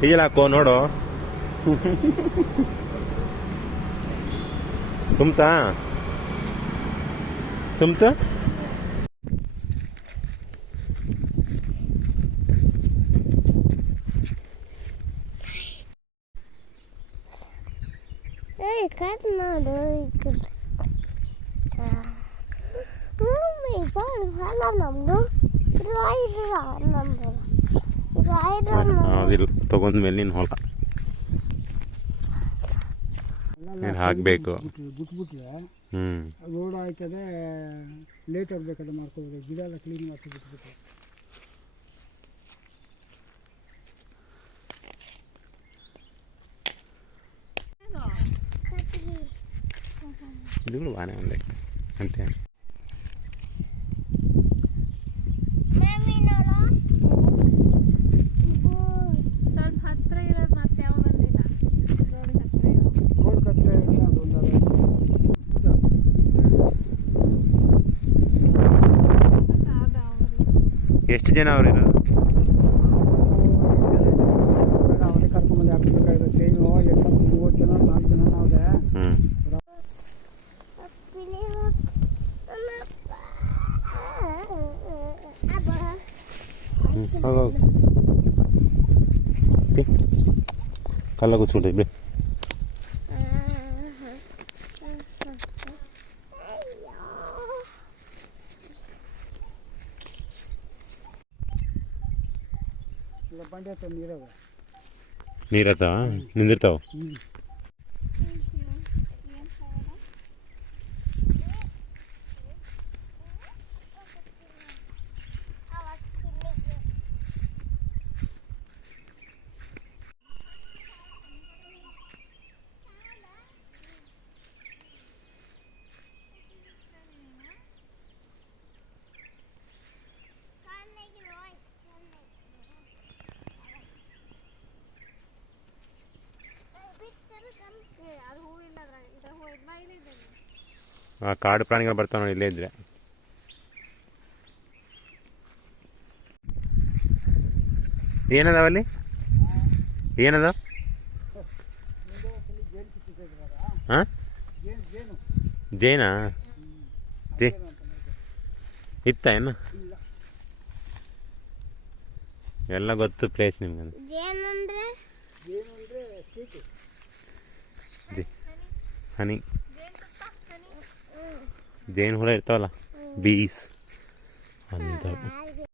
Diesel ಹಾಕೋ ನೋಡು ತುಂಬ್ತಾ ತುಂಬ್ತಾ ಏಯ್ ಕಟ್ ಮಾಡು ಈ ಕಡೆ ಮಮ್ಮಿ ಗಾಡ್ ಹೊಲ ನಮ್ದು ಇದು ಐದು ನಮ್ದು ಇದು ಐದು ಅದಿಲ್ಲ ತಗೊಂಡ್ಮೇಲೆ ನಿನ್ನ ಹೊಲ. ನೀನು ಹಾಕಬೇಕು. ಹ್ಞೂ ರೋಡ್ ಆಯ್ತದೆ ಲೇಟ್ ಆಗಬೇಕಾದ್ರೆ ಮಾಡ್ಕೋಬೋದು. ಗಿಡ ಎಲ್ಲ ಕ್ಲೀನ್ ಮಾಡ್ಸಿ ಬಿಟ್ಬಿಟ್ರೆ ಇದು ಬಾನೆ ಒಂದೇ. ಅಂತೆ. ಎಷ್ಟು ಜನ ಅವ್ರಿರೋ ಅವನೇ ಕರ್ಕೊಂಬಂದು ಹಾಕ್ಬೇಕಾದ್ರೆ ಸೇನು ಎಂಟು ಮೂವತ್ತು ಜನ ನಾಲ್ಕು ಜನ ನಾವ್ದೆ ಹ್ಞೂ ಅಪ್ಪಿನಿ ಅಬ್ಬ ಹ್ಞೂ ಹೋಗು ಕಲ್ಲ ಕೂತ್ಬಿಟ್ರಿ ಬಿಡಿ ನೀರವೆ. ನೀರತ್ತ? ನಿಂದಿರ್ತಾವ ಅದು ಹೂವಿಲ್ಲ ಅದ್ರಾಗ ಇದು ಹೂ ಇದು ಮೈಲಿ ಇದೆ ಆ ಕಾಡು ಪ್ರಾಣಿಗಳು ಬರ್ತಾವೆ ನೋಡಿ, ಇಲ್ಲೇ ಇದ್ರೆ. ಏನದಾವಲ್ಲಿ ಏನದ ಹಾಂ ಜೇನು? ಜೈ ಇತ್ತ ಏನು? ಎಲ್ಲ ಗೊತ್ತು ಪ್ಲೇಸ್ ನಿಮ್ಗೆ ಹನಿ ಜೇನು ಹುಳ ಇರ್ತಾವಲ್ಲ ಬೀಸ್ ಅಂತ ಆಯ್